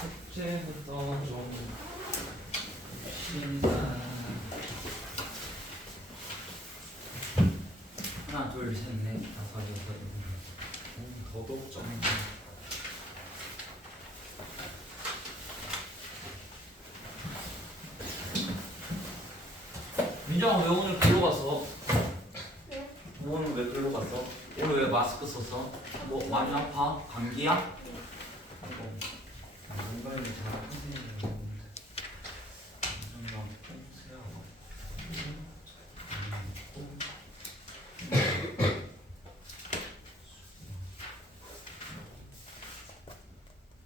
숙제부터 좀 봅시다. 하나, 둘, 셋, 넷, 다섯, 여섯, 일곱, 더더욱 좀. 민정아 왜 오늘 글로 갔어? 네? 오늘 왜 글로 갔어? 오늘 왜 마스크 썼어? 뭐 많이 아파? 감기야? 아이고, 안그래도 잘하세요.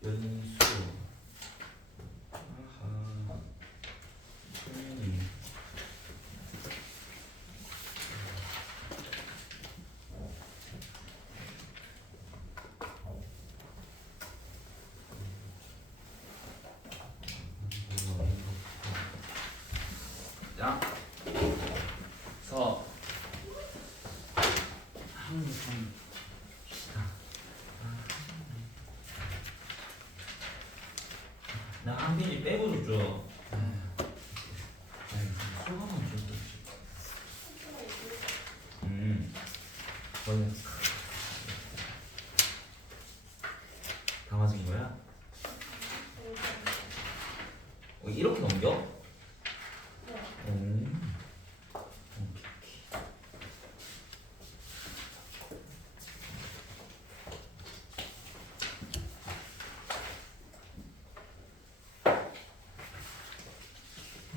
연수 아하 손님 자, 서 항상 나 한빈이 빼고 줘. 소감은 좀. 거의 다 맞은 거야? 이렇게 넘겨? 오케이.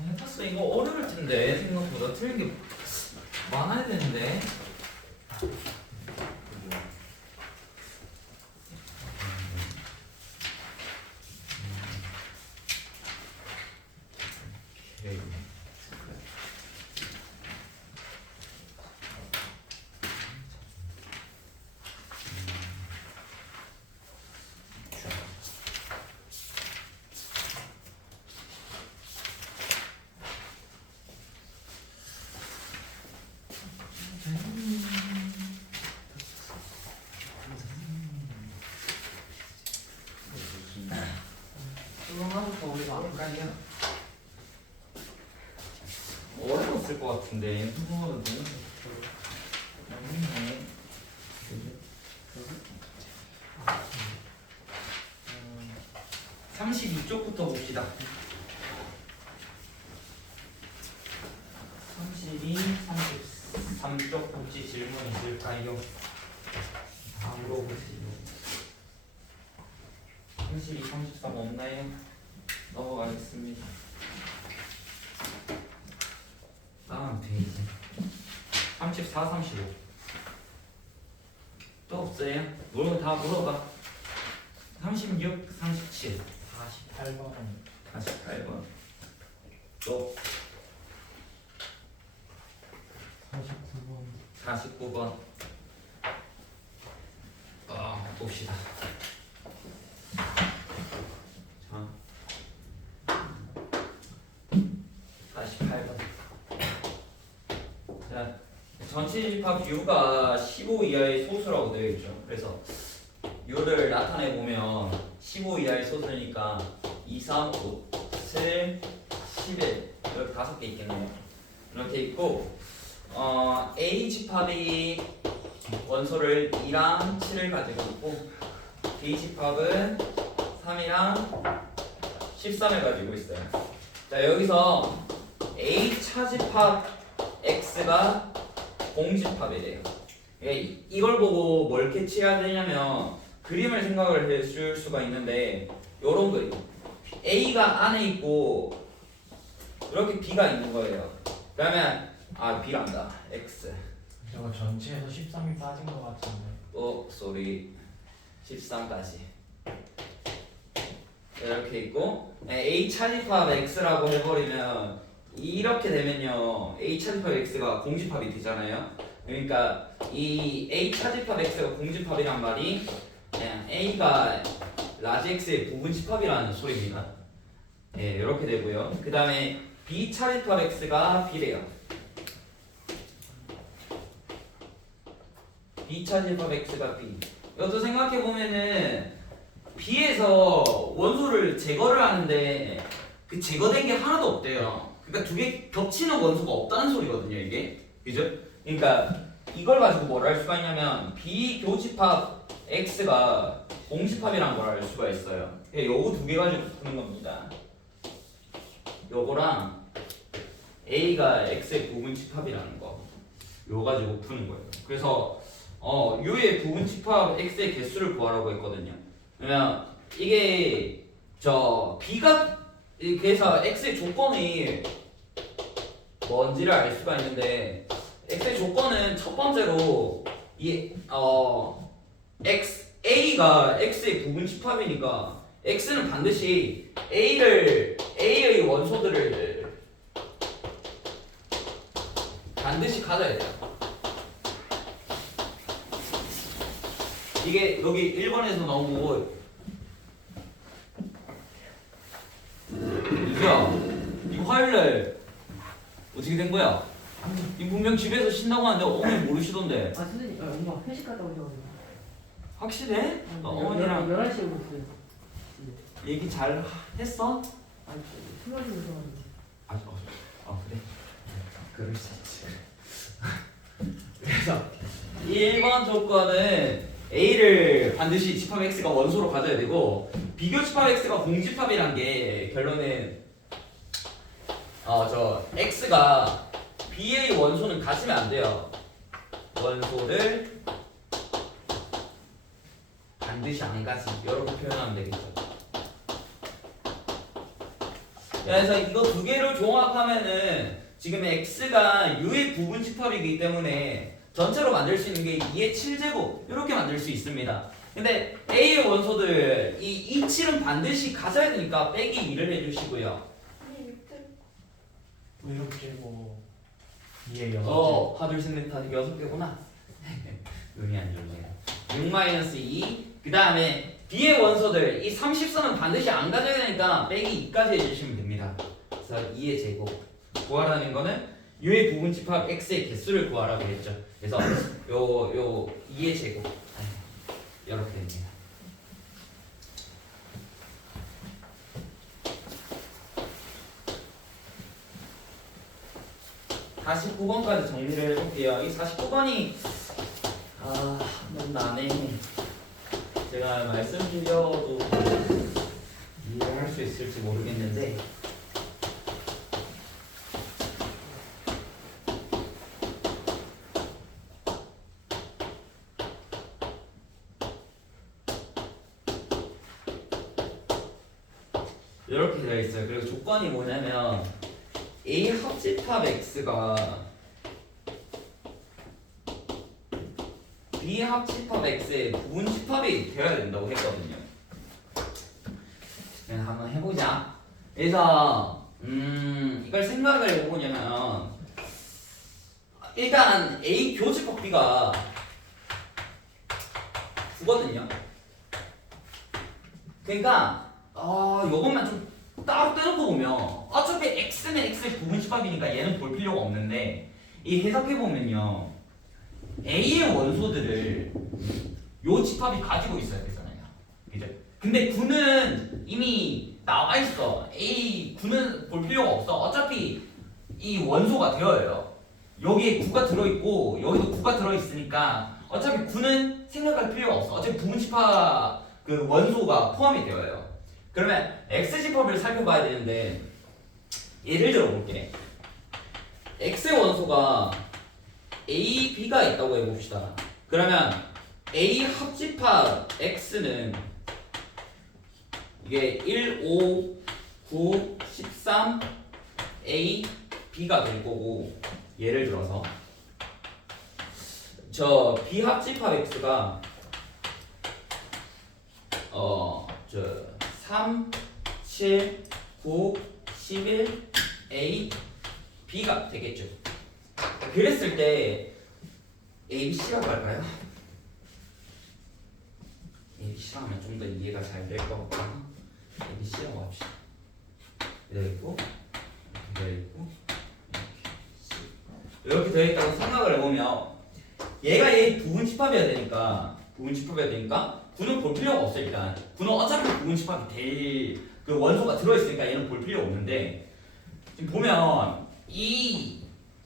해봤어. 이거 어려울 텐데 생각보다 틀린 게 많아야 되는데. 오케이. 수능하고서 우리가 안 가냐? 어려웠을 것 같은데 수능은 너무 어렵네. 32쪽부터 봅시다. 32, 33쪽 혹시 질문 있을까요? 다 물어보세요. 32, 33 없나요? 넘어가겠습니다. 다음 페이지 34, 35 또 없어요? 물어봐, 다 물어봐. 36, 37 48번 48번 또 49번 49번 봅시다. 자 48번 자, 전체 집합 U가 15 이하의 소수라고 되어 있죠. 그래서 U를 나타내 보면 15 이하의 소수니까 2, 3, 5, 7, 11 이렇게 5개 있겠네요. 이렇게 있고 A 집합이 원소를 2랑 7을 가지고 있고 B 집합은 3이랑 13을 가지고 있어요. 자, 여기서 A 차집합 X가 공집합이래요. 이걸 보고 뭘 캐치해야 되냐면 그림을 생각을 해줄 수가 있는데 요런 그림 A가 안에 있고 이렇게 B가 있는 거예요. 그러면 B란다 X 저거 전체에서 13이 빠진 것 같은데. 쏘리 13까지 이렇게 있고 A 차집합 X라고 해버리면 이렇게 되면요 A 차집합 X가 공집합이 되잖아요. 그러니까 이 A 차집합 X가 공집합이란 말이 그냥 A가 라지 X의 부분집합이라는 소리입니다. 예, 이렇게 되고요. 그 다음에 B 차집합 X가 B래요. B 차집합 X가 B. 이것도 생각해보면은 B에서 원소를 제거를 하는데 그 제거된 게 하나도 없대요. 그러니까 두 개 겹치는 원소가 없다는 소리거든요, 이게. 그죠? 그러니까 이걸 가지고 뭘 할 수가 있냐면 비교집합 X가 공집합이라는 걸 알 수가 있어요. 요거 두 개 가지고 푸는 겁니다. 요거랑 A가 X의 부분집합이라는 거. 요거 가지고 푸는 거예요. 그래서 U의 부분집합 X의 개수를 구하라고 했거든요. 그러면 이게 B가 그래서 X의 조건이 뭔지를 알 수가 있는데 X의 조건은 첫 번째로 A가 X의 부분집합이니까 X는 반드시 A의 원소들을 반드시 가져야 돼요. 이게 여기 1번에서 나온 거고 이거 화요일날 어떻게 된 거야? 이 분명 집에서 쉰다고 하는데 어머니 모르시던데. 아 선생님, 엄마 회식 갔다 오셔가지고. 확실해? 어머니랑 11시에 오셨어요. 얘기 잘 했어? 아니, 술 마시고 오셔가지고. 그래? 그럴 수 있지. 그래서 1번 조건은 A를 반드시 집합 X가 원소로 가져야 되고 비교 집합 X가 공집합이란 게 결론은 X가 B의 원소는 가지면 안 돼요. 원소를 반드시 안 가지. 이렇게 표현하면 되겠죠. 그래서 이거 두 개를 종합하면은 지금 X가 U의 부분집합이기 때문에 전체로 만들 수 있는 게 2의 7제곱 이렇게 만들 수 있습니다. 근데 A의 원소들 이 27은 반드시 가져야 되니까 빼기 2를 해주시고요. 이렇게 뭐 2에 6개. 하나 둘셋넷 다 6개구나. 눈이 안 좋네요. 6-2. 그 다음에 B의 원소들 이 30선은 반드시 안 가져야 되니까 빼기 2까지 해주시면 됩니다. 그래서 2의 제곱 구하라는 거는 U의 부분집합 X의 개수를 구하라고 했죠. 그래서 요 2의 제곱 이렇게 됩니다. 다시 49번까지 정리를 해볼게요. 이 49번이 너무 나네. 제가 말씀드려도 이해할 수 있을지 모르겠는데 이렇게 되어 있어요. 그리고 조건이 뭐냐면 A 합집합 X가 B 합집합 X의 부분집합이 되어야 된다고 했거든요. 그냥 한번 해보자. 그래서 이걸 생각을 해보냐면 일단 A 교집합 B가 9거든요. 그러니까 이것만 좀 따로 떼놓고 보면 어차피 X는 X의 부분집합이니까 얘는 볼 필요가 없는데 이 해석해보면요 A의 원소들을 요 집합이 가지고 있어야 되잖아요. 그죠? 근데 9는 이미 나와 있어. A 9는 볼 필요가 없어. 어차피 이 원소가 되어요. 여기에 9가 들어있고 여기도 9가 들어있으니까 어차피 9는 생각할 필요가 없어. 어차피 부분집합 그 원소가 포함이 되어요. 그러면 X집합을 살펴봐야 되는데 예를 들어 볼게. X의 원소가 A, B가 있다고 해봅시다. 그러면 A 합집합 X는 이게 1, 5, 9, 13, A, B가 될 거고 예를 들어서 저 B 합집합 X가 3, 7, 9, 11, A, B가 되겠죠. 그랬을 때 A, B, C라고 할까요? A, B, C라고 하면 좀 더 이해가 잘 될 것 같고 A, B, C라고 합시다. 이렇게 있고 이렇게 있고 이렇게 되어 있다고 생각을 해보면 얘가 얘 부분집합이어야 되니까 9는 볼 필요가 없어 일단. 9는 어차피 부분 집합이 될 그 원소가 들어있으니까 얘는 볼 필요 없는데 지금 보면 이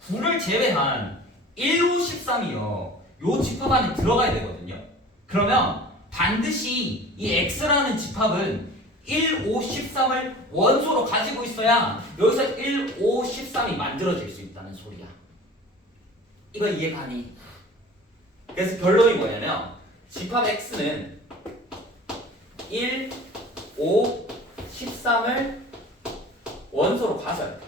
9를 제외한 1, 5, 13이요. 요 집합 안에 들어가야 되거든요. 그러면 반드시 이 x라는 집합은 1, 5, 13을 원소로 가지고 있어야 여기서 1, 5, 13이 만들어질 수 있다는 소리야. 이거 이해가니? 그래서 결론이 뭐냐면 집합 x는 1, 5, 13을 원소로 가져야 돼.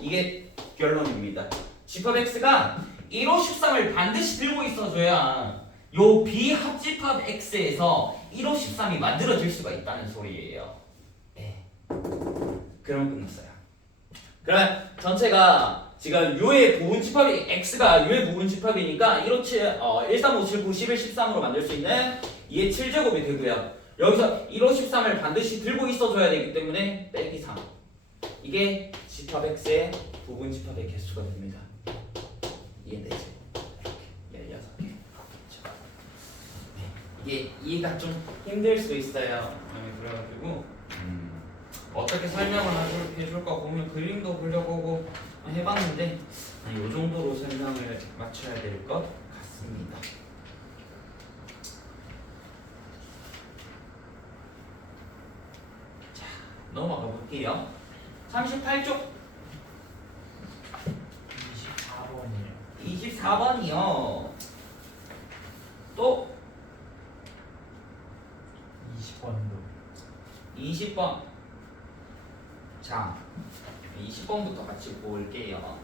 이게 결론입니다. 집합 x가 1, 5, 13을 반드시 들고 있어줘야 요 비합집합 x에서 1, 5, 13이 만들어질 수가 있다는 소리예요. 네. 그럼 끝났어요. 그러면 전체가 지금 U의 부분 집합이 X가 U의 부분 집합이니까 1, 5, 7, 1, 3, 5, 7, 9, 11, 13으로 만들 수 있는 2의 7제곱이 되고요. 여기서 1, 5, 13을 반드시 들고 있어줘야 되기 때문에 빼기 3. 이게 집합 X의 부분 집합의 개수가 됩니다. 이해되죠? 이렇게 16개. 그렇죠. 네. 이게 이해가 좀 힘들 수 있어요. 그래가지고 어떻게 설명을 해줄까 보면 그림도 그려보고 해봤는데 이 정도로 설명을 맞춰야 될 것 같습니다. 자, 넘어가 볼게요. 38쪽 24번이에요. 24번이요. 또 20번도 20번. 자, 20번부터 같이 볼게요.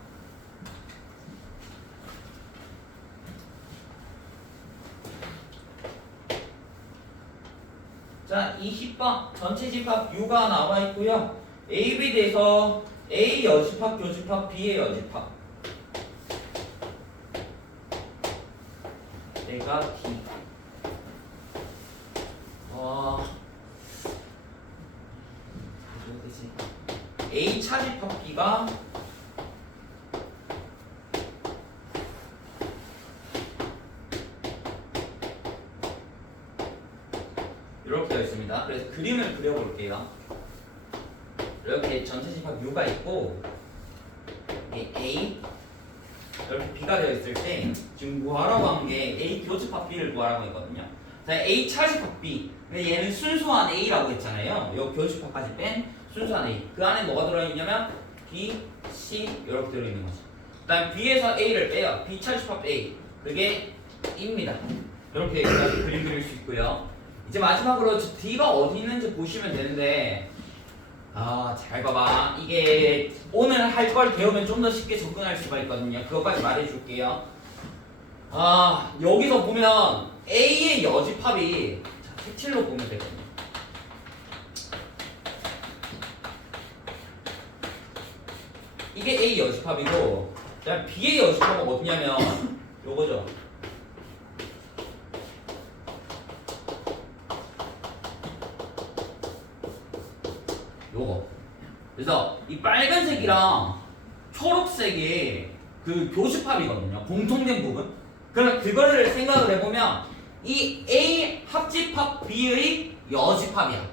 자, 20번 전체 집합 U가 나와 있고요. A, B 대에서 A 여집합, 교집합, B의 여집합. 내가 D. A 차집합 B가 이렇게 되어 있습니다. 그래서 그림을 그려볼게요. 이렇게 전체 집합 U가 있고 A 이렇게 B가 되어 있을 때 지금 구하라고 한 게 A 교집합 B를 구하라고 했거든요. 자, A 차집합 B. 근데 얘는 순수한 A라고 했잖아요. 이 교집합까지 뺀 순수한 A. 그 안에 뭐가 들어있냐면 B, C 이렇게 들어있는 거죠. 그 다음 B에서 A를 빼요. B 차집합 A. 그게 E입니다. 이렇게 그림 그릴 수 있고요. 이제 마지막으로 D가 어디 있는지 보시면 되는데 잘 봐봐. 이게 오늘 할 걸 배우면 좀 더 쉽게 접근할 수가 있거든요. 그것까지 말해줄게요. 여기서 보면 A의 여집합이 색칠로 보면 되거든요. 이게 A 여집합이고 그다음 B의 여집합은 어디냐면 요거죠. 요거. 그래서 이 빨간색이랑 초록색이 그 교집합이거든요. 공통된 부분. 그러면 그거를 생각을 해보면 이 A 합집합 B의 여집합이야.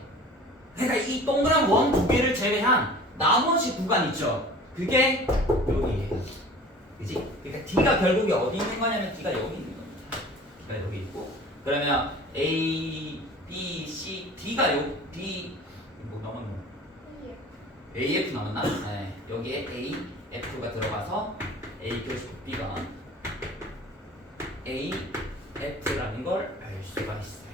그러니까 이 동그란 원 두 개를 제외한 나머지 구간 있죠. 그게 여기예요. 그지? 그러니까 D가 결국에 어디 있는 거냐면 D가 여기 있는 겁니다. D가 여기 있고 그러면 A, B, C, D가 D 뭐 남았나? AF 남았나? 네. 여기에 A, F가 들어가서 A 교집합 B가 A, F라는 걸 알 수가 있어요.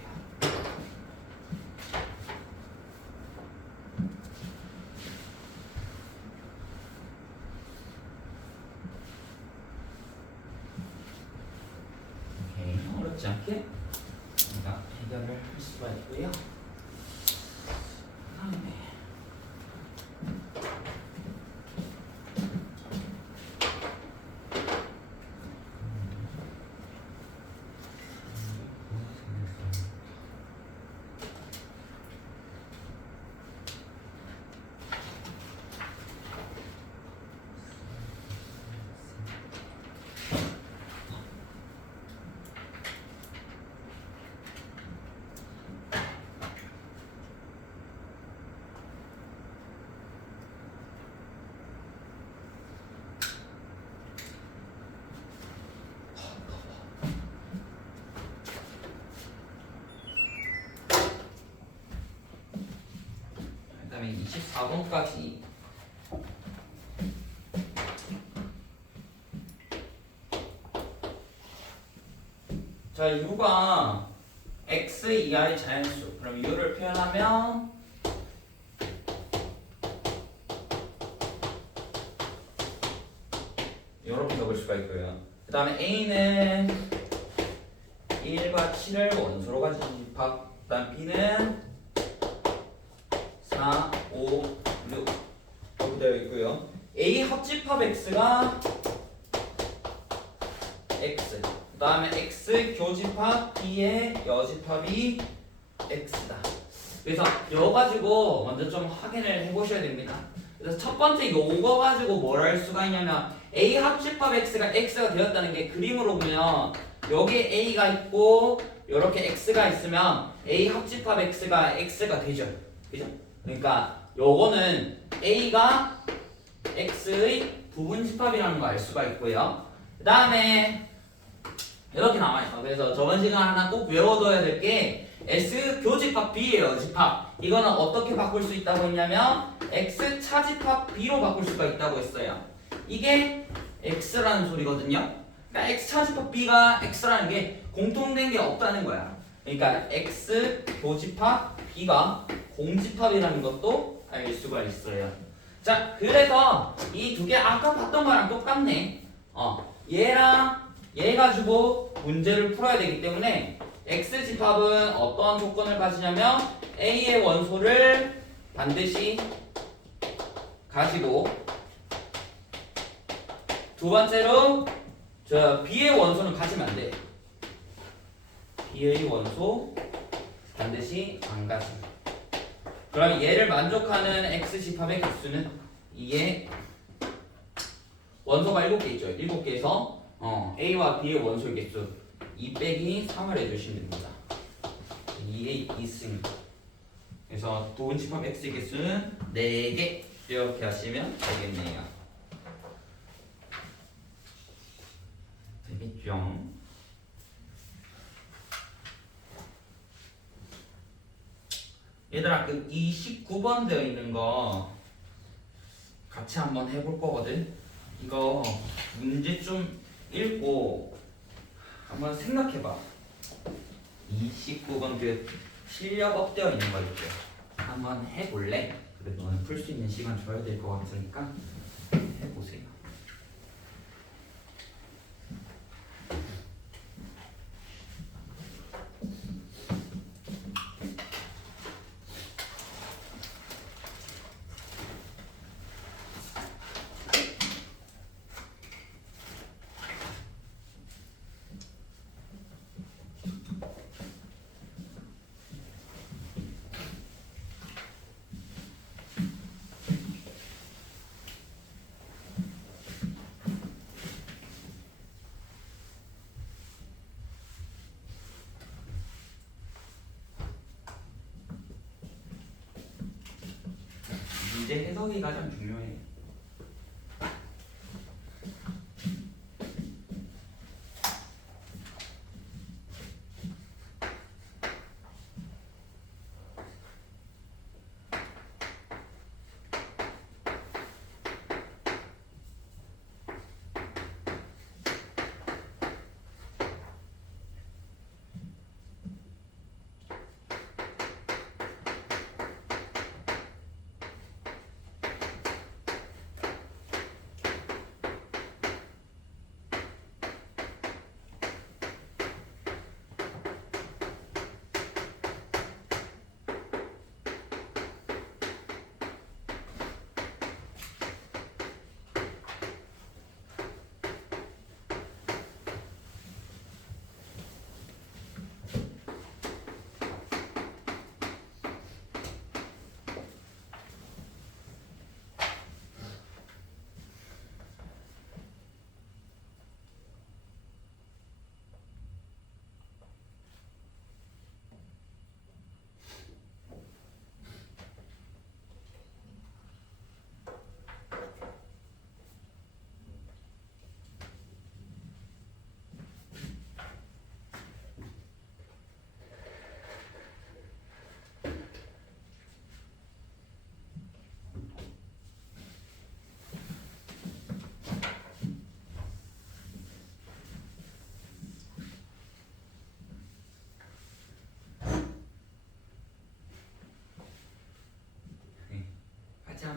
오케이, 어렵지 않게 우리가 해결을 할 수가 있고요. 다음에 24번까지 자 u가 x 이하의 자연수 그럼 u를 표현하면 이렇게 적을 수가 있고요. 그 다음에 a는 1과 7을 원소로 가진 집합 그 다음 b는 4, 5, 6 이렇게 되어 있고요. A 합집합 x가 x 그 다음에 x 교집합 b의 여집합이 x다. 그래서 이거 가지고 먼저 좀 확인을 해보셔야 됩니다. 그래서 첫 번째 이거 가지고 뭘 할 수가 있냐면 A 합집합 x가 되었다는 게 그림으로 보면 여기에 a가 있고 이렇게 x가 있으면 A 합집합 x가 되죠. 그죠? 그러니까 요거는 a가 x의 부분 집합이라는 거 알 수가 있고요. 그 다음에 이렇게 남아있어. 그래서 저번 시간 하나 꼭 외워둬야 될 게 S 교집합 B의 여집합 이거는 어떻게 바꿀 수 있다고 했냐면 X 차집합 B로 바꿀 수가 있다고 했어요. 이게 X라는 소리거든요. 그러니까 X 차집합 B가 X라는 게 공통된 게 없다는 거야. 그러니까 X 교집합 B가 공집합이라는 것도 알 수가 있어요. 자, 그래서 이 두 개 아까 봤던 거랑 똑같네. 얘랑 얘 가지고 문제를 풀어야 되기 때문에 X집합은 어떠한 조건을 가지냐면 A의 원소를 반드시 가지고 두 번째로 B의 원소는 가지면 안 돼. B의 원소 반드시 안 가지. 그럼 얘를 만족하는 X집합의 개수는 이게 원소가 7개 있죠. 7개에서 A와 B의 원소의 개수 2 빼기 3을 해주시면 됩니다. 2에 2승. 그래서 부분집합 X의 개수는 4개 이렇게 하시면 되겠네요. 되겠죠? 얘들아 그 29번 되어 있는 거 같이 한번 해볼 거거든. 이거 문제 좀 읽고 한번 생각해봐. 29번 그 실력 업되어 있는 거 있죠. 한번 해볼래? 그래도 너는 풀 수 있는 시간 줘야 될 것 같으니까 해보세요. 문제 해석이 가장 중요해.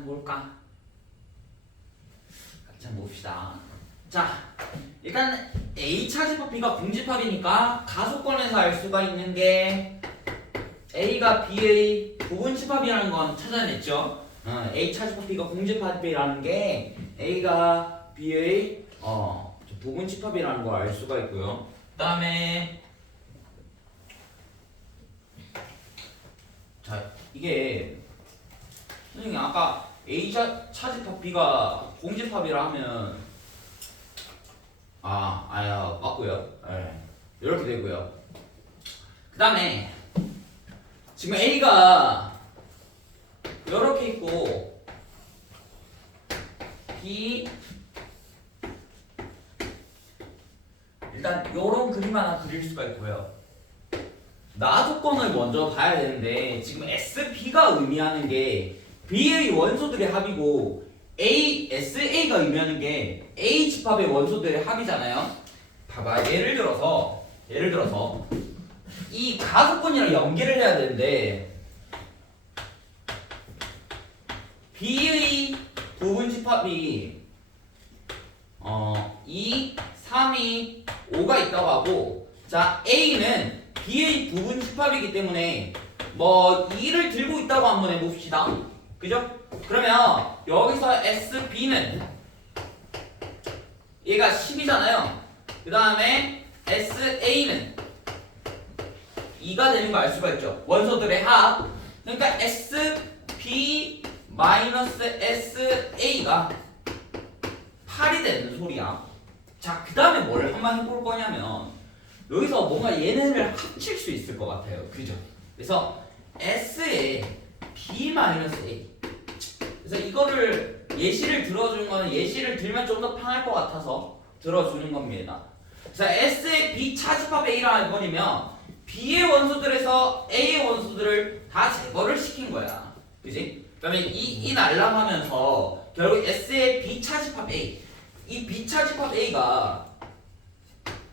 한번 볼까? 같이 한번 봅시다. 자, 일단 A 차집합 B가 공집합이니까 가속권에서 알 수가 있는 게 A가 B의 부분집합이라는 건 찾아냈죠. A 차집합 B가 공집합이라는 게 A가 B의 부분집합이라는 걸 알 수가 있고요. 그다음에 자, 이게 선생님 아까 A 차집합 B가 공집합이라 하면 맞고요. 네. 이렇게 되고요. 그 다음에 지금 A가 이렇게 있고 B 일단 요런 그림 하나 그릴 수가 있고요. 나조건을 먼저 봐야 되는데 지금 SB가 의미하는 게 B의 원소들의 합이고 SA가 의미하는 게 A 집합의 원소들의 합이잖아요. 봐봐, 예를 들어서 이 가속건이랑 연계를 해야 되는데 B의 부분 집합이 2, 3이 5가 있다고 하고, 자 A는 B의 부분 집합이기 때문에 뭐 2를 들고 있다고 한번 해봅시다. 그죠? 그러면 여기서 SB는 얘가 10이잖아요. 그 다음에 SA는 2가 되는 거 알 수가 있죠. 원소들의 합. 그러니까 SB-SA가 8이 되는 소리야. 자, 그 다음에 뭘 한번 해볼 거냐면 여기서 뭔가 얘네를 합칠 수 있을 것 같아요. 그죠? 그래서 S에 B-A. 그래서 이거를 예시를 들어주는 거는 예시를 들면 좀 더 편할 것 같아서 들어주는 겁니다. 자, S의 B 차집합 A라 해버리면 B의 원소들에서 A의 원소들을 다 제거를 시킨 거야. 그지? 그러면 이 날라가면서 결국 S의 B 차집합 A, 이 B 차집합 A가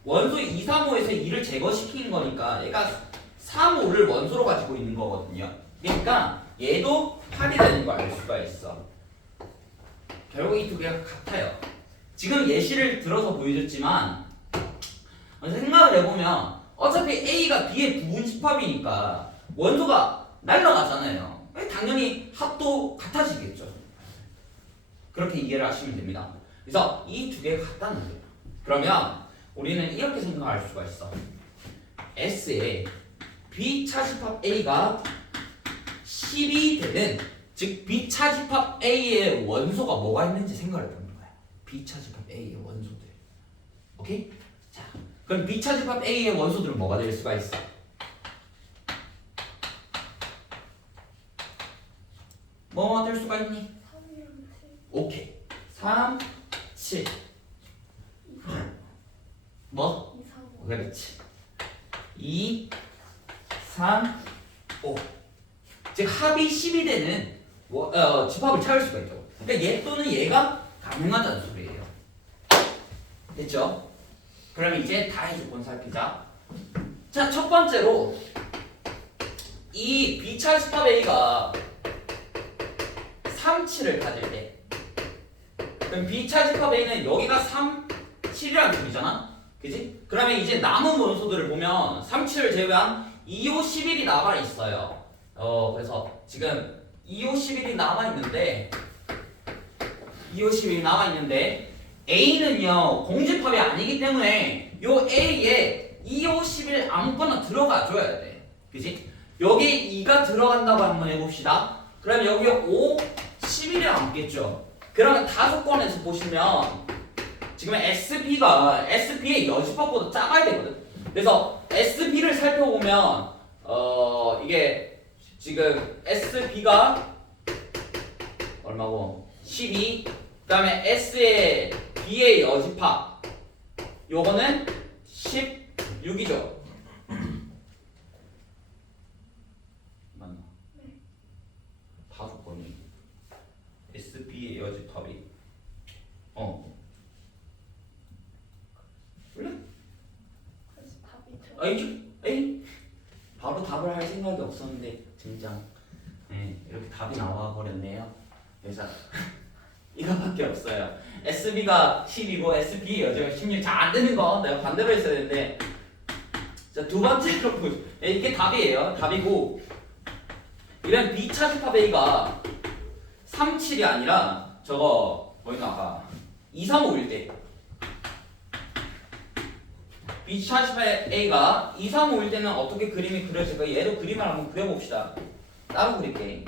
원소 2, 3, 5에서 2를 제거시킨 거니까 얘가 3, 5를 원소로 가지고 있는 거거든요. 그러니까 얘도 8이 되는 걸 알 수가 있어. 결국 이 두 개가 같아요. 지금 예시를 들어서 보여줬지만 생각을 해보면 어차피 A가 B의 부분집합이니까 원소가 날라가잖아요. 당연히 합도 같아지겠죠. 그렇게 이해를 하시면 됩니다. 그래서 이 두 개가 같다는 거예요. 그러면 우리는 이렇게 생각할 수가 있어. S의 B 차집합 A가 10이 되는, 즉 B 차집합 A의 원소가 뭐가 있는지 생각을 해보는 거야. B 차집합 A의 원소들. 오케이? 자, 그럼 B 차집합 A의 원소들은 뭐가 될 수가 있어? 뭐가 될 수가 있니? 3이랑 7. 오케이. 3, 7. 뭐? 2, 3, 5. 그렇지. 2, 3, 5. 즉 합이 10이 되는 집합을 찾을 수가 있죠. 그러니까 얘 또는 얘가 가능하다는 소리예요. 됐죠? 그럼 이제 다의 조건 살피자. 자, 첫 번째로 이 B차 집합 A가 3, 7을 가질 때, 그럼 B차 집합 A는 여기가 3, 7이라는 소리잖아. 그지? 그러면 이제 남은 원소들을 보면 3, 7을 제외한 2, 5, 11이 남아 있어요. 그래서 지금 2, 5, 11이 남아 있는데 A는요 공집합이 아니기 때문에 요 A에 2, 5, 11 아무거나 들어가 줘야 돼. 그지? 여기 2가 들어간다고 한번 해봅시다. 그럼 여기 5, 11이 남겠죠. 그러면 다소권에서 보시면 지금 SB가 SB의 여집합보다 작아야 되거든. 그래서 SB를 살펴보면 이게 지금 SB가 얼마고? 12. 그다음에 S의 B의 여집합 요거는 16이죠. 맞나? 네. 다섯 번이 SB의 여집합이 그래? 그래서 답이 저. 에이 바로 답을 할 생각이 없었는데 젠장. 네, 이렇게 답이 나와 버렸네요. 그래서 이거밖에 없어요. SB가 10이고 SB의 여지가 16. 잘 안 되는 거 내가 반대로 했어야 되는데. 자, 두 번째로 이게 답이에요. 답이고 이런 B차집합 A가 3, 7이 아니라 저거 뭐였나 아까 2, 3, 5일 때 B차집합 A가 2, 3, 5일 때는 어떻게 그림이 그려질까? 얘로 그림을 한번 그려봅시다. 따로 그릴게.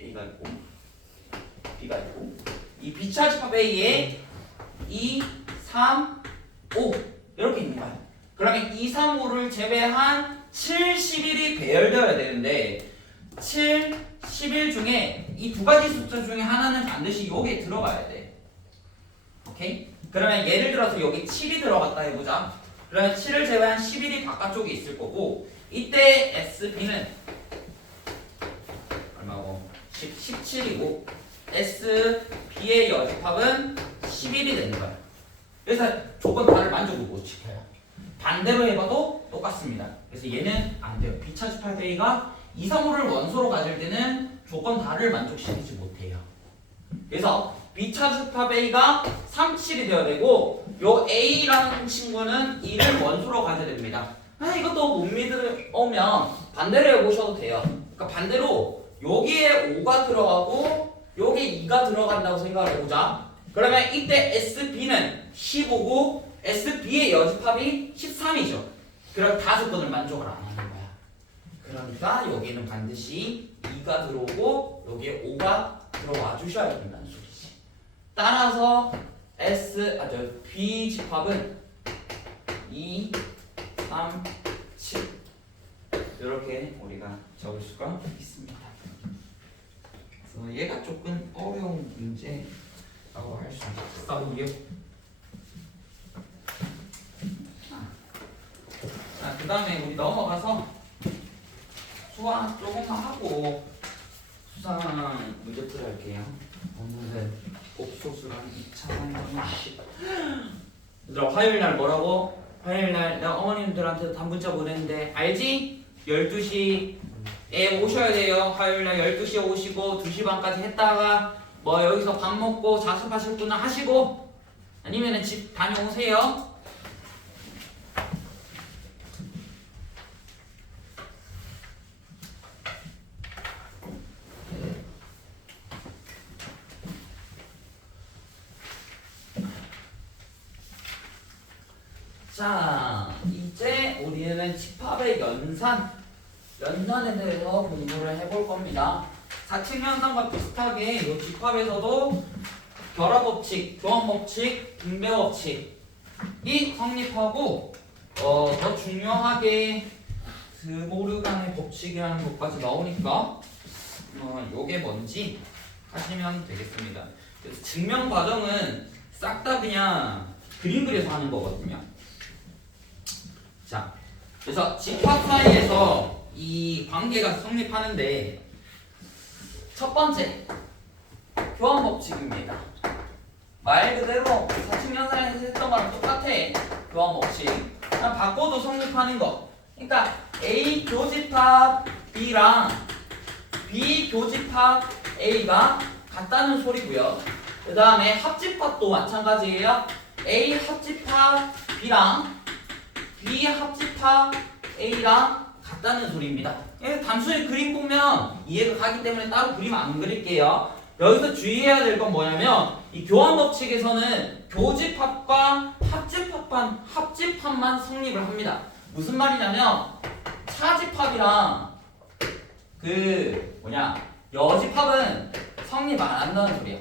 A가 있고 B가 있고 이 B차집합 A에 2, 3, 5 이렇게 있는 거야. 그러면 2, 3, 5를 제외한 7, 11이 배열되어야 되는데 7, 11 중에 이 두 가지 숫자 중에 하나는 반드시 여기에 들어가야 돼. 오케이? 그러면 예를 들어서 여기 7이 들어갔다 해보자. 그러면 7을 제외한 11이 바깥쪽에 있을 거고 이때 SB는 얼마고? 17이고 SB의 여집합은 11이 되는 거야. 그래서 조건 다를 만족을 못 지켜요. 반대로 해봐도 똑같습니다. 그래서 얘는 안 돼요. B차집합 A가 2, 3, 5를 원소로 가질 때는 조건 다를 만족시키지 못해요. 그래서 B차집합 A가 3, 7이 되어야 되고 요 A라는 친구는 2를 원소로 가져야 됩니다. 이것도 못 믿으면 반대로 해보셔도 돼요. 그러니까 반대로 여기에 5가 들어가고 여기에 2가 들어간다고 생각을 해보자. 그러면 이때 SB는 15고 SB의 여집합이 13이죠. 그럼 다 조건을 만족을 안 하는 거야. 그러니까 여기는 반드시 2가 들어오고 여기에 5가 들어와 주셔야 된다는 소리지. 따라서 B 집합은 2, 3, 7 이렇게 우리가 적을 수가 있습니다. 그래서 얘가 조금 어려운 문제라고 할 수 있어요. 자, 그 다음에 우리 넘어가서 수학 조금만 하고 수상 문제풀이 할게요. 오늘은 옥소수랑 2차원식. 얘들아 화요일날 뭐라고? 화요일날 내가 어머님들한테 단문자 보냈는데 알지? 12시에 오셔야 돼요. 화요일날 12시에 오시고 2시 반까지 했다가 뭐 여기서 밥 먹고 자습하실 분은 하시고 아니면은 집 다녀오세요. 자, 이제 우리는 집합의 연산에 대해서 공부를 해볼 겁니다. 사칙연산과 비슷하게 이 집합에서도 결합법칙, 교환법칙, 분배법칙이 성립하고 더 중요하게 드보르간의 법칙이라는 것까지 나오니까 요게 뭔지 하시면 되겠습니다. 그래서 증명 과정은 싹 다 그냥 그림 그려서 하는 거거든요. 자, 그래서 집합 사이에서 이 관계가 성립하는데 첫 번째 교환법칙입니다. 말 그대로 사칙연산에서 했던 거랑 똑같아. 교환법칙. 그냥 바꿔도 성립하는 거. 그러니까 A 교집합 B랑 B 교집합 A가 같다는 소리고요. 그 다음에 합집합도 마찬가지예요. A 합집합 B랑 B 합집합 A랑 같다는 소리입니다. 단순히 그림 보면 이해가 가기 때문에 따로 그림 안 그릴게요. 여기서 주의해야 될 건 뭐냐면 이 교환법칙에서는 교집합과 합집합만 성립을 합니다. 무슨 말이냐면 차집합이랑 여집합은 성립 안 한다는 소리예요.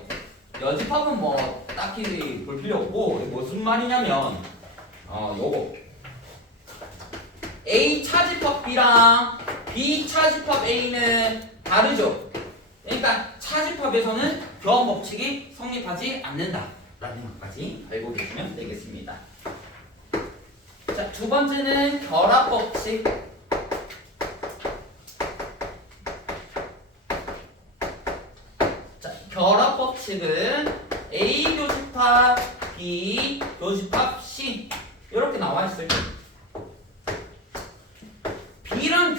여집합은 뭐 딱히 볼 필요 없고 무슨 말이냐면 요거 A 차집합 B랑 B 차집합 A는 다르죠. 그러니까 차집합에서는 교환법칙이 성립하지 않는다라는 것까지 알고 계시면 되겠습니다. 자, 두 번째는 결합법칙. 자, 결합법칙은 A 교집합 B 교집합 C 이렇게 나와 있어요. B랑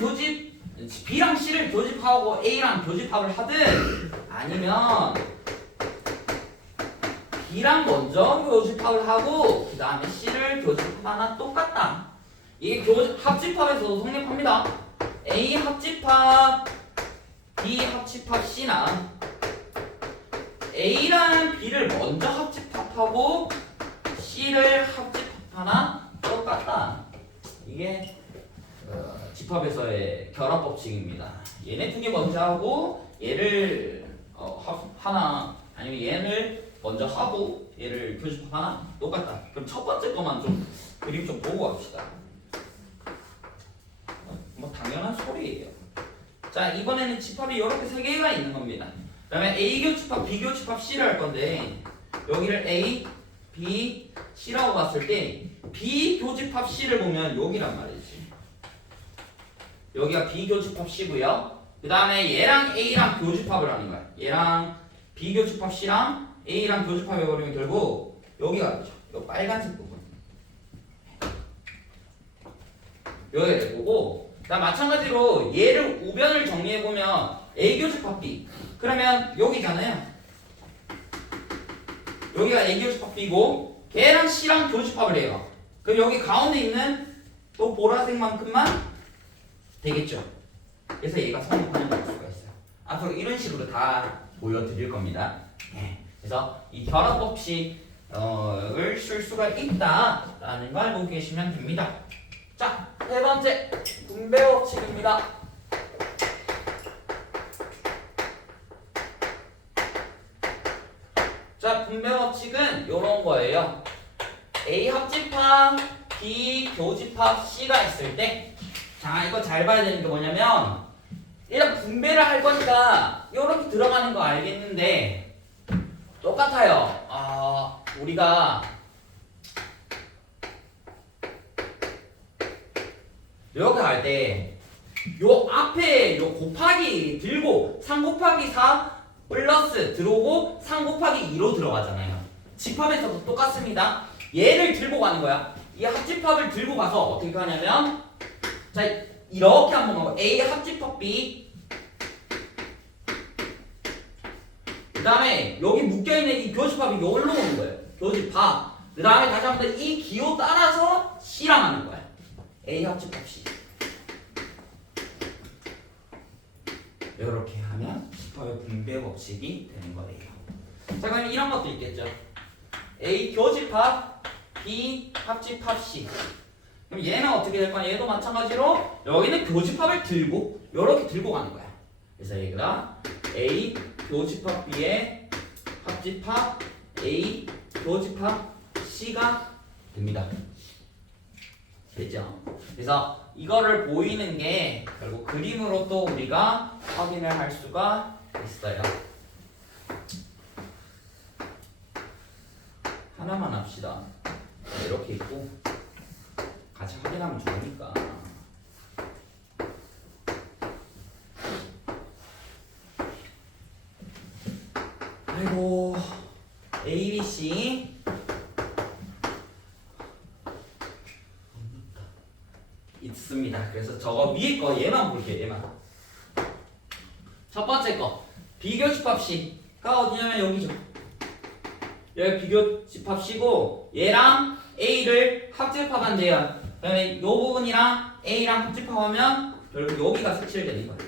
C를 교집합하고 A랑 교집합을 하든 아니면 B랑 먼저 교집합을 하고 그 다음에 C를 교집합하나 똑같다. 이게 합집합에서도 성립합니다. A 합집합 B 합집합 C나 A랑 B를 먼저 합집합하고 C를 합집합하나 똑같다. 이게 집합에서의 결합 법칙입니다. 얘네 두 개 먼저 하고 얘를 하나 아니면 얘를 먼저 하고 얘를 교집합하나 똑같다. 그럼 첫 번째 거만 좀 그림 좀 보고 갑시다. 뭐 당연한 소리예요. 자, 이번에는 집합이 이렇게 세 개가 있는 겁니다. 그다음에 A 교집합, B 교집합, C를 할 건데 여기를 A, B, C라고 봤을 때 B 교집합 C를 보면 여기란 말이지. 여기가 B 교집합 C고요. 그 다음에 얘랑 A랑 교집합을 하는 거야. 얘랑 B 교집합 C랑 A랑 교집합해버리면 결국 여기가 되죠. 이 빨간색 부분. 여기가 될 거고, 나 마찬가지로 얘를 우변을 정리해보면 A 교집합 B. 그러면 여기잖아요. 여기가 A 교집합 B고 걔랑 C랑 교집합을 해요. 그럼 여기 가운데 있는 또 보라색만큼만 되겠죠. 그래서 얘가 성립하는 걸 알 수가 있어요. 앞으로 이런 식으로 다 보여드릴 겁니다. 그래서 이 결합 법칙을 쓸 수가 있다라는 걸 알고 계시면 됩니다. 자, 세 번째 분배 법칙입니다. 자, 분배 법칙은 이런 거예요. A 합집합, B 교집합, C가 있을 때, 자, 이거 잘 봐야 되는 게 뭐냐면, 일단 분배를 할 거니까 이렇게 들어가는 거 알겠는데 똑같아요. 우리가 이렇게 할 때 요 앞에 요 곱하기 들고 3 곱하기 4 플러스 들어오고 3 곱하기 2로 들어가잖아요. 집합에서도 똑같습니다. 얘를 들고 가는 거야. 이 합집합을 들고 가서 어떻게 하냐면, 자, 이렇게 한번 가고 A 합집합 B, 그 다음에 여기 묶여있는 이 교집합이 여기로 오는 거예요. 교집합. 그 다음에 다시 한번 이 기호 따라서 C랑 하는 거야. A 합집합 C. 이렇게 하면 집합의 분배 법칙이 되는 거예요. 자, 그럼 이런 것도 있겠죠. A 교집합 B 합집합 C. 그럼 얘는 어떻게 될 거냐? 얘도 마찬가지로 여기는 교집합을 들고 이렇게 들고 가는 거야. 그래서 얘가 A 교집합 B의 합집합 A 교집합 C가 됩니다. 됐죠? 그래서 이거를 보이는 게 결국 그림으로 또 우리가 확인을 할 수가 있어요. 하나만 합시다. 이렇게 있고 같이 확인하면 좋으니까. 아이고, A, B, C 있습니다. 그래서 저거 위에 거 얘만 볼게요. 얘만. 첫 번째 거 비교집합 C가 어디냐면 여기죠. 여기 비교집합 C고 얘랑 A를 합집합한대요. 그다음에 이 부분이랑 A랑 합집합하면 결국 여기가 색칠되는 거예요.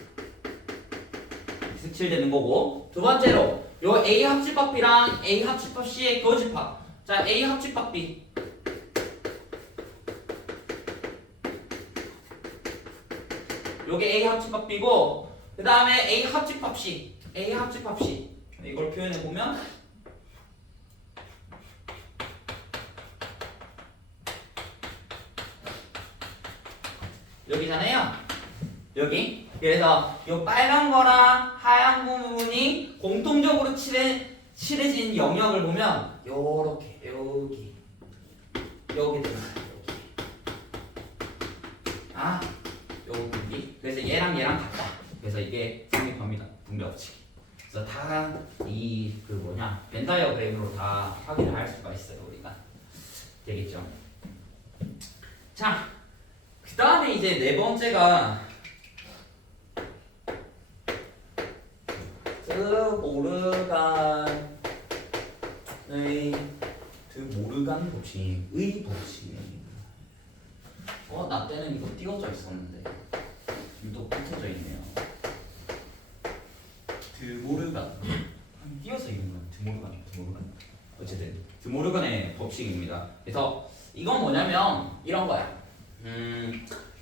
색칠되는 거고, 두 번째로 요 A 합집합 B랑 A 합집합 C의 교집합. 자, A 합집합 B. 요게 A 합집합 B고, 그 다음에 A 합집합 C. A 합집합 C. 이걸 표현해 보면 여기잖아요. 여기. 그래서 이 빨간 거랑 하얀 부분이 공통적으로 칠해진 영역을 보면 요렇게 여기 됩니다. 여기. 그래서 얘랑 같다. 그래서 이게 성립합니다. 분배 법칙. 그래서 다 이 벤 다이어그램으로 다 확인을 할 수가 있어요. 우리가. 되겠죠? 자, 그 다음에 이제 네 번째가 드모르간 법칙의 법칙. 나 때는 이거 띄워져 있었는데 또 붙어져 있네요. 드모르간. 띄어서 읽는 건 드모르간. 어쨌든 드모르간의 법칙입니다. 그래서 이건 뭐냐면 이런 거야.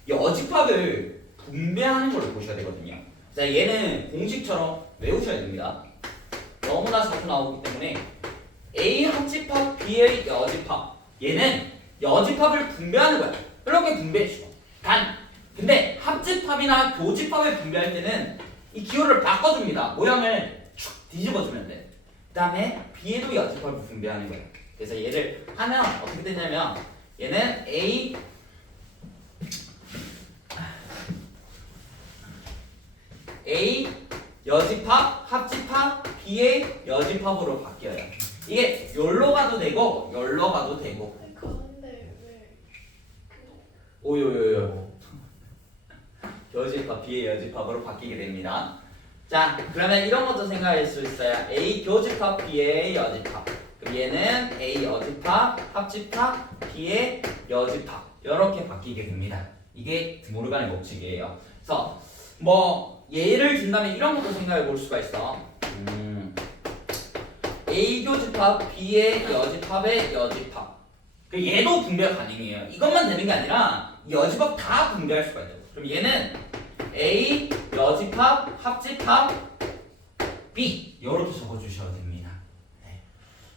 여집합을 분배하는 걸 보셔야 되거든요. 자, 얘는 공식처럼 외우셔야 됩니다. 너무나 자주 나오기 때문에 A 합집합 B의 여집합. 얘는 여집합을 분배하는 거야. 이렇게 분배해주고. 근데 합집합이나 교집합을 분배할 때는 이 기호를 바꿔줍니다. 모양을 축 뒤집어주면 돼. 그 다음에 B에도 여집합을 분배하는 거야. 그래서 얘를 하면 어떻게 되냐면 얘는 A 여집합, 합집합, B의 여집합으로 바뀌어요. 이게 열로 가도 되고 열로 가도 되고. 아니 그런데 왜 오요요요. 여집합, B의 여집합으로 바뀌게 됩니다. 자, 그러면 이런 것도 생각할 수 있어요. A 교집합, B의 여집합. 그럼 얘는 A 여집합, 합집합, B의 여집합. 이렇게 바뀌게 됩니다. 이게 드모르간의 법칙이에요. 그래서 뭐 예를 든다면 이런 것도 생각해 볼 수가 있어. A 교집합, B의 여집합의 여집합. 얘도 분배가 가능해요. 이것만 되는 게 아니라 여집합 다 분배할 수가 있죠. 그럼 얘는 A 여집합, 합집합, B 이렇게 적어주셔야 됩니다. 네.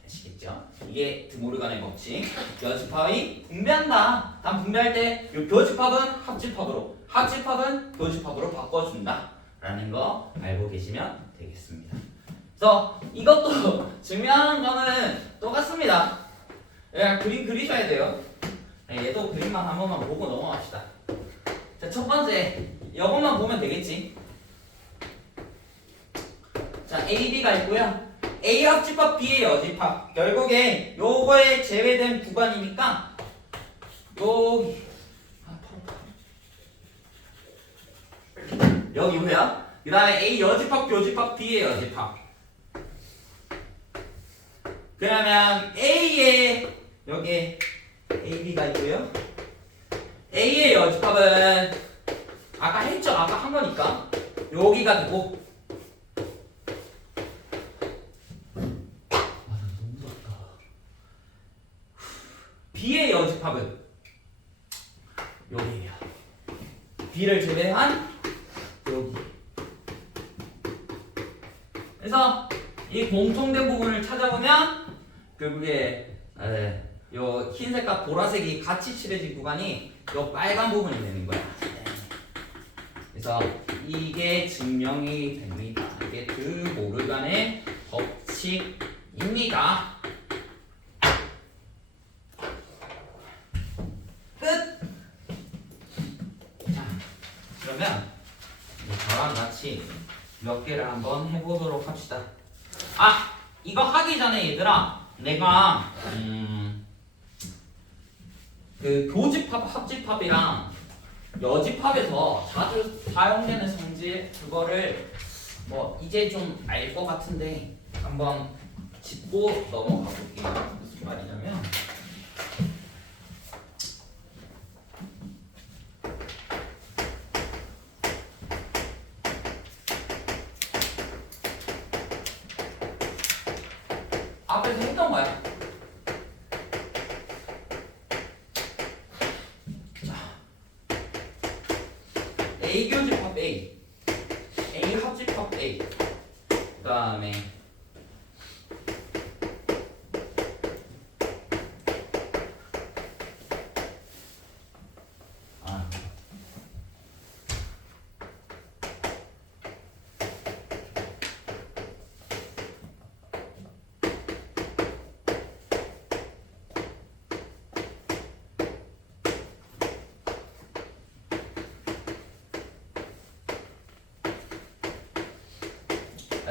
아시겠죠? 이게 드모르간의 법칙. 여집합이 분배한다. 단 분배할 때 이 교집합은 합집합으로, 합집합은 교집합으로 바꿔준다. 라는 거 알고 계시면 되겠습니다. 그래서 이것도 중요한 거는 똑같습니다. 그냥 그림 그리셔야 돼요. 얘도 그림만 한 번만 보고 넘어갑시다. 자, 첫 번째 이것만 보면 되겠지. 자, A, B가 있고요. A 합집합, B의 여집합. 결국에 요거에 제외된 구간이니까 여기고요. 그 다음에 A 여집합, 교집합, B의 여집합. 그러면 A의 여기 A, B가 있고요. A의 여집합은 아까 했죠? 아까 한 거니까 여기가 되고. 너무 무섭다. B의 여집합은 여기에요. B를 제외한 여기. 그래서 이 공통된 부분을 찾아보면 결국에 요 흰색과 보라색이 같이 칠해진 구간이 요 빨간 부분이 되는 거야. 그래서 이게 증명이 됩니다. 이게 드모르간의 법칙입니다. 끝. 자, 그러면 저랑 같이 몇 개를 한번 해보도록 합시다. 이거 하기 전에 얘들아, 내가 그 교집합, 합집합이랑 여집합에서 자주 사용되는 성질 그거를 뭐 이제 좀 알 것 같은데 한번 짚고 넘어가 볼게요. 무슨 말이냐면 앞에서 했던 거야. A 교집합 A, A 합집합 A, 그 다음에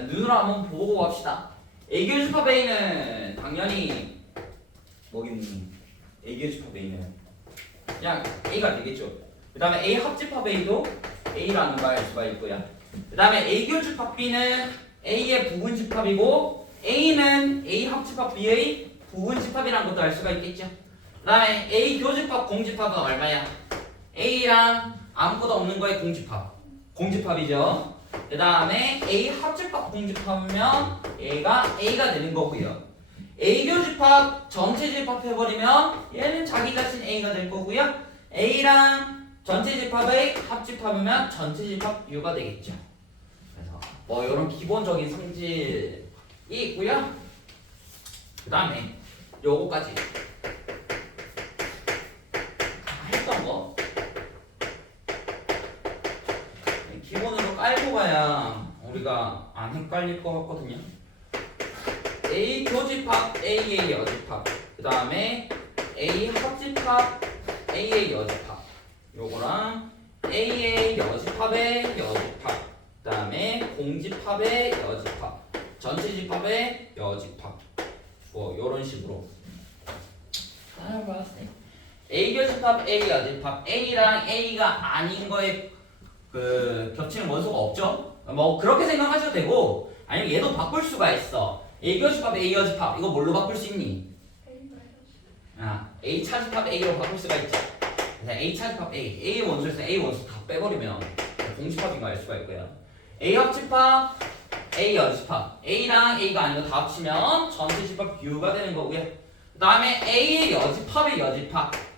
눈으로 한번 보고 갑시다. A 교집합 A는 당연히 뭐겠니? A 교집합 A는 그냥 A가 되겠죠. 그 다음에 A 합집합 A도 A라는 걸 알 수가 있고요. 그 다음에 A 교집합 B는 A의 부분집합이고 A는 A 합집합 B의 부분집합이라는 것도 알 수가 있겠죠. 그 다음에 A 교집합 공집합은 얼마야? A랑 아무것도 없는 거의 공집합이죠. 그 다음에 A 합집합 공집합이면 A가 되는 거고요. A 교집합 전체 집합해버리면 얘는 자기 자신 A가 될 거고요. A랑 전체 집합의 합집합이면 전체 집합 U가 되겠죠. 그래서 뭐 이런 기본적인 성질이 있고요. 그 다음에 요거까지 했던 거 기본으로 깔고 가야 우리가 안 헷갈릴 것 같거든요. A 교집합 A의 여집합, 그 다음에 A 합집합 A의 여집합, 요거랑 A의 여집합의 여집합, 그 다음에 공집합의 여집합, 전체 집합의 여집합, 뭐 요런 식으로 A 교집합 A 여집합, A랑 A가 아닌 거에 그 겹치는 원소가 없죠? 뭐 그렇게 생각하셔도 되고, 아니면 얘도 바꿀 수가 있어. A 교집합 A 여집합 이거 뭘로 바꿀 수 있니? A 차집합 A로 바꿀 수가 있죠. 그래서 A 차집합 A 원소에서 A 원소 다 빼버리면 공집합인 거 알 수가 있고요. A 합집합 A 여집합, A랑 A가 아닌 거 다 합치면 전체 집합 U가 되는 거고요. 그 다음에 A의 여집합의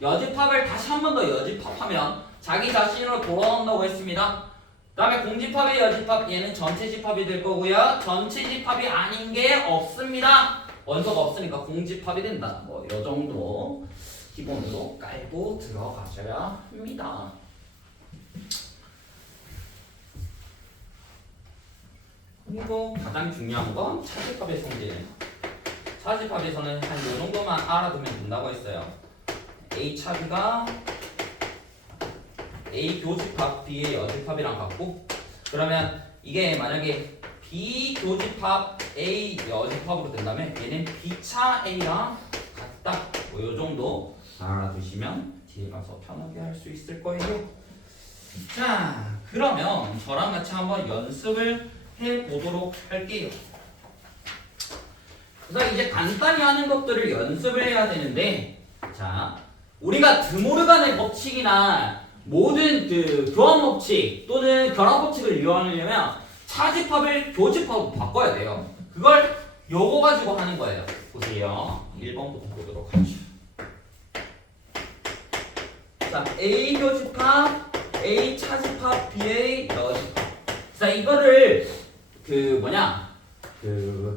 여집합을 다시 한 번 더 여집합하면 자기 자신으로 돌아온다고 했습니다. 그 다음에 공집합의 여집합, 얘는 전체 집합이 될 거고요. 전체 집합이 아닌 게 없습니다. 원소가 없으니까 공집합이 된다. 뭐 이 정도 기본으로 깔고 들어가셔야 합니다. 그리고 가장 중요한 건 차집합의 성질. 차집합에서는 한 이 정도만 알아두면 된다고 했어요. A 차비가 A 교집합 B의 여집합이랑 같고, 그러면 이게 만약에 B 교집합 A 여집합으로 된다면 얘는 B차 A랑 같다. 뭐 이 정도 알아두시면 뒤에 가서 편하게 할 수 있을 거예요. 자, 그러면 저랑 같이 한번 연습을 해보도록 할게요. 그래서 이제 간단히 하는 것들을 연습을 해야 되는데, 자, 우리가 드모르간의 법칙이나 모든 그 교환 법칙 또는 결합 법칙을 이용하려면 차집합을 교집합으로 바꿔야 돼요. 그걸 요거 가지고 하는 거예요. 보세요. 1번부터 보도록 하죠. 자, A 교집합, A 차집합, B의 여집합. 자, 이거를 그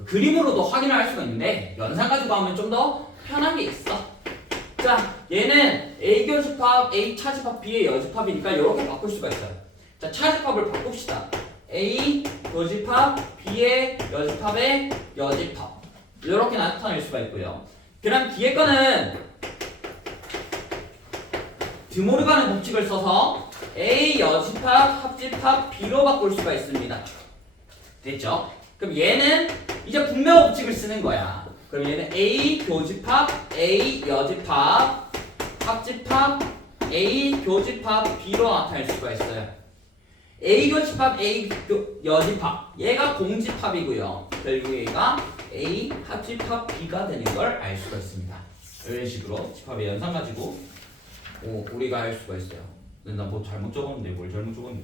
그림으로도 확인을 할 수가 있는데 연산 가지고 하면 좀 더 편한 게 있어. 자, 얘는 A 교집합, A 차집합, B의 여집합이니까 이렇게 바꿀 수가 있어요. 자, 차집합을 바꿉시다. A 교집합, B의 여집합의 여집합. 이렇게 나타낼 수가 있고요. 그럼 뒤에 거는 드모르간의 법칙을 써서 A 여집합, 합집합, B로 바꿀 수가 있습니다. 됐죠? 그럼 얘는 이제 분명 법칙을 쓰는 거야. 그럼 얘는 A 교집합, A 여집합, 합집합, A 교집합, B로 나타낼 수가 있어요. A 교집합, A 여집합, 얘가 공집합이고요. 결국 얘가 A 합집합 B가 되는 걸 알 수가 있습니다. 이런 식으로 집합의 연산 가지고 우리가 알 수가 있어요. 근데 나 뭐 잘못 적었는데 뭘 잘못 적었니?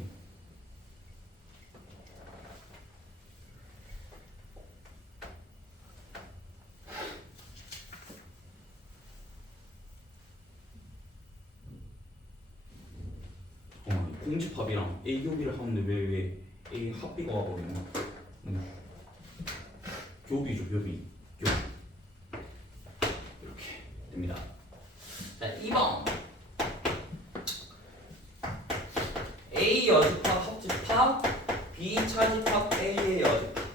공집합이랑 A 교비를 하는데 왜 A 합비가 와버리는 거야? 교비죠, 교비. 이렇게 됩니다. 자, 2번 A 여집합 합집합 B 차집합 A의 여집합.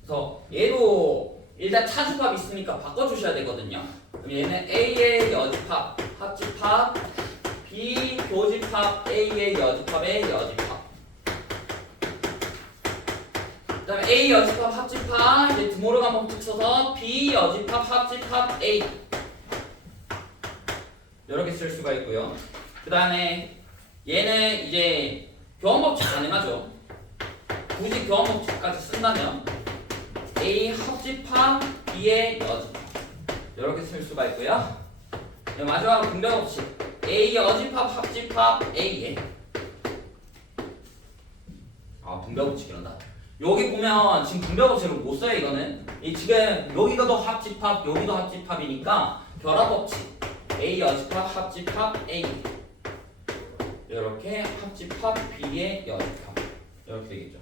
그래서 얘도 일단 차집합 있으니까 바꿔주셔야 되거든요. 그럼 얘는 A의 여집합 합집합 B 교집합 A의 여집합의 여집합. 그 다음에 A 여집합 합집합 이제 드모르간 법칙 써서 B 여집합 합집합 A 이렇게 쓸 수가 있고요. 그 다음에 얘는 이제 교환 법칙 가능하죠. 굳이 교환 법칙까지 쓴다면 A 합집합 B의 여집합 이렇게 쓸 수가 있고요. 네, 마지막으로 분배 법칙 A 여집합 합집합 A의 분배 법칙이란다. 여기 보면 지금 분배 법칙을 못 써요. 이거는 이 지금 여기가도 합집합 여기도 합집합이니까 결합 법칙 A 여집합 합집합 A 이렇게 합집합 B의 여집합 이렇게 되겠죠.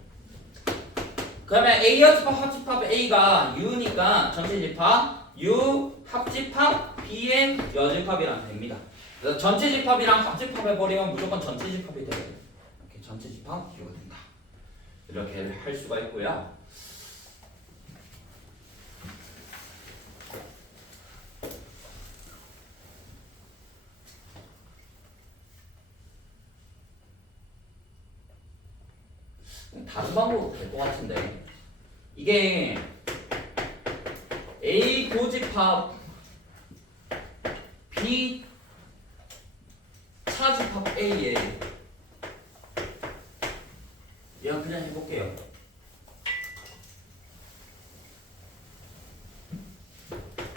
그러면 A 여집합 합집합 A가 U니까 전체 집합 U 합집합 B의 여집합이라면 됩니다. 그래서 전체 집합이랑 합집합 해버리면 무조건 전체 집합이 돼요. 이렇게 전체 집합 U가 된다. 이렇게 할 수가 있고요. 다른 방법으로 될 것 같은데 이게 A 교집합 B 차집합 A에 얘가 그냥 해볼게요.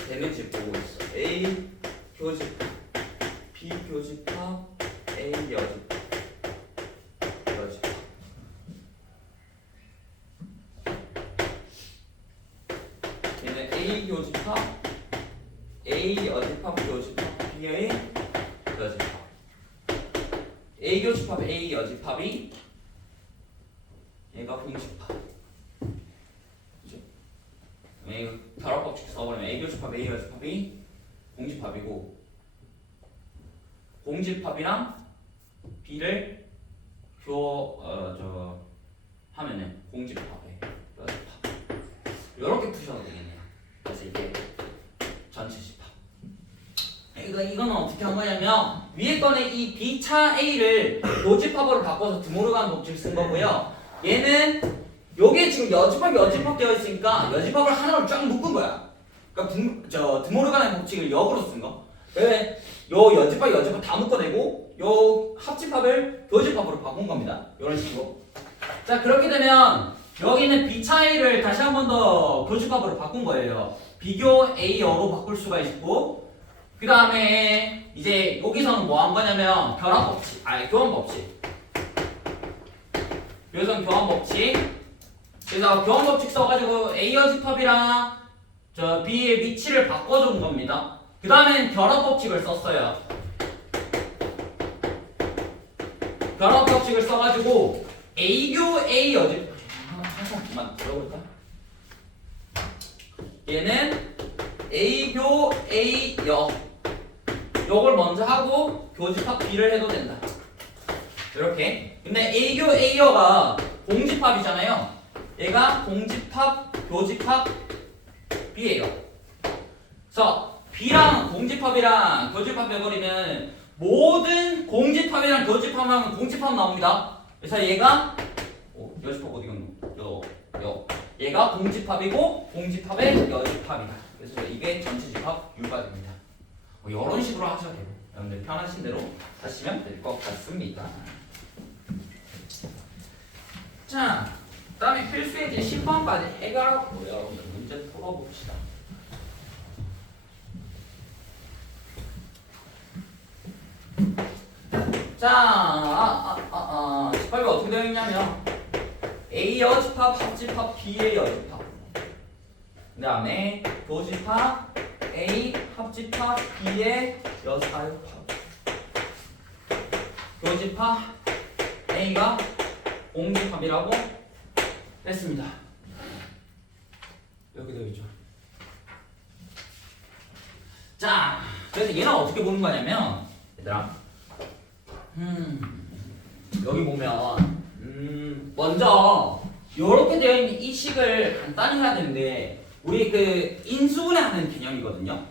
걔네 집 보고 있어. A 교집합 B 교집합 A 여집합 얘는 A 교집합 A 여집합 교집합 B의 여집합 A 교집합 A 여집합이 얘가 공집합 그죠? 결합 법칙 써버리면 A 교집합 A 여집합이 공집합이고 공집합이랑 B를 하면은 공집합의 여집합 이렇게 푸셔도 되겠네요. 그래서 이게 전체 집합. 이거는 어떻게 한 거냐면 위에 거는 이 B차 A를 요집합으로 바꿔서 드모르간 법칙을 쓴 거고요. 얘는 요게 지금 여집합 되어 있으니까 여집합을 하나로 쫙 묶은 거야. 그러니까 드모르간의 법칙을 역으로 쓴 거. 왜? 요 여집합 다 묶어내고 요 합집합을 교집합으로 바꾼 겁니다. 이런 식으로. 자 그렇게 되면 여기는 B차 A를 다시 한 번 더 교집합으로 바꾼 거예요. 비교 A어로 바꿀 수가 있고 그 다음에 이제 여기서는 뭐 한 거냐면 결합 법칙, 교환 법칙. 여기서는 교환 법칙. 그래서 교환 법칙 써가지고 A 여집합이랑 B의 위치를 바꿔준 겁니다. 그 다음엔 결합 법칙을 썼어요. 결합 법칙을 써가지고 A교 A 여집 한번 들어볼까? 얘는 A교 A 여 요걸 먼저 하고 교집합 B를 해도 된다. 이렇게. 근데 A교 A 여가 공집합이잖아요. 얘가 공집합 교집합 B예요. 그래서 B랑 공집합이랑 교집합 해버리면 모든 공집합이랑 교집합하면 공집합 나옵니다. 그래서 얘가 여집합 어디 갔노? 얘가 공집합이고 공집합의 여집합이다. 그래서 이게 전체 집합 U가 됩니다. 이런 식으로 하셔도 되고 여러분들 편하신 대로 하시면 될 것 같습니다. 자, 그다음에 필수의 이제 10번까지 해결하고 여러분들 문제 풀어봅시다. 자, 집합이 어떻게 되어 있냐면 A 여집합, 합집합, B의 여집합. 그 다음에 교집합 A, 합집합 B의 여집합. 교집합 A가 공집합이라고 했습니다. 이렇게 되어 있죠. 자, 그래서 얘는 어떻게 보는 거냐면 얘들아, 여기 보면 먼저 이렇게 되어 있는 이 식을 간단히 해야 되는데 우리 그 인수분해하는 개념이거든요.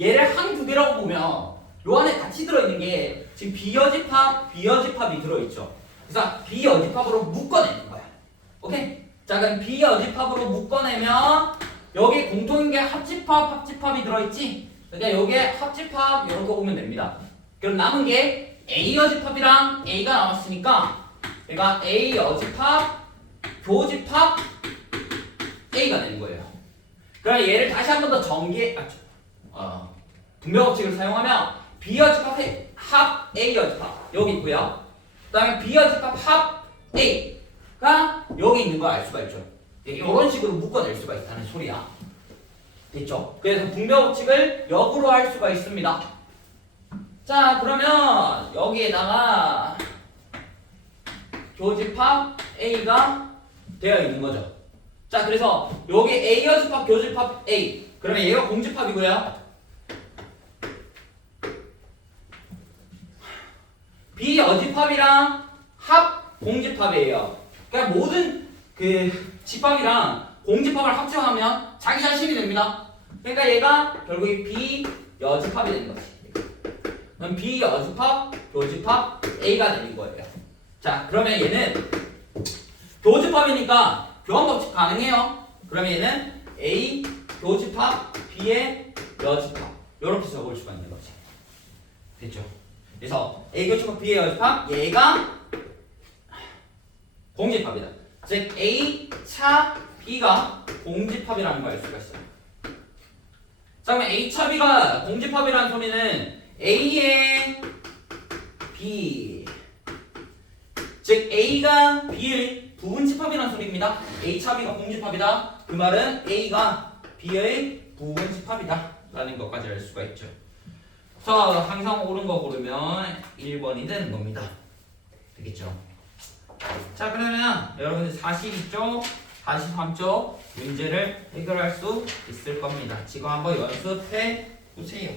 얘를 한 두 개라고 보면 요 안에 같이 들어있는 게 지금 B여집합, B여집합이 들어있죠. 그래서 B여집합으로 묶어내는 거야. 오케이? 자 그럼 B여집합으로 묶어내면 여기 공통인 게 합집합, 합집합이 들어있지? 그러니까 여기에 합집합 이런 거 보면 됩니다. 그럼 남은 게 A 여집합이랑 A가 남았으니까 얘가 A 여집합 교집합 A가 되는 거예요. 그럼 얘를 다시 한 번 더 분명 법칙을 사용하면 B여집합 합 A여집합 여기 있고요. 그 다음에 B여집합 합 A가 여기 있는 걸 알 수가 있죠. 이런 식으로 묶어낼 수가 있다는 소리야. 됐죠? 그래서 분명 법칙을 역으로 할 수가 있습니다. 자, 그러면 여기에다가 교집합 A가 되어 있는 거죠. 자, 그래서 여기 A여집합 교집합 A. 그러면 얘가 공집합이고요. B여집합이랑 합 공집합이에요. 그러니까 모든 그 집합이랑 공집합을 합쳐하면 자기 자신이 됩니다. 그러니까 얘가 결국 이 B여집합이 되는 거지. 그럼 B여집합 교집합 A가 되는 거예요. 자, 그러면 얘는 교집합이니까 교환법칙 가능해요. 그러면 얘는 A 교집합 B의 여집합 이렇게 적을 수가 있는 거지. 됐죠? 그래서 A 교집합 B의 여집합 얘가 공집합이다. 즉 A 차 B가 공집합이라는 걸 알 수가 있어요. 자, 그러면 A 차 B가 공집합이라는 소리는 A의 B 즉 A가 B의 부분집합이라는 소리입니다. A 차 B가 공집합이다. 그 말은 A가 B의 부분집합이다 라는 것까지 알 수가 있죠. 그래서 항상 옳은 거 고르면 1번이 되는 겁니다. 되겠죠? 자, 그러면 여러분들 42쪽, 43쪽 문제를 해결할 수 있을 겁니다. 지금 한번 연습해 보세요.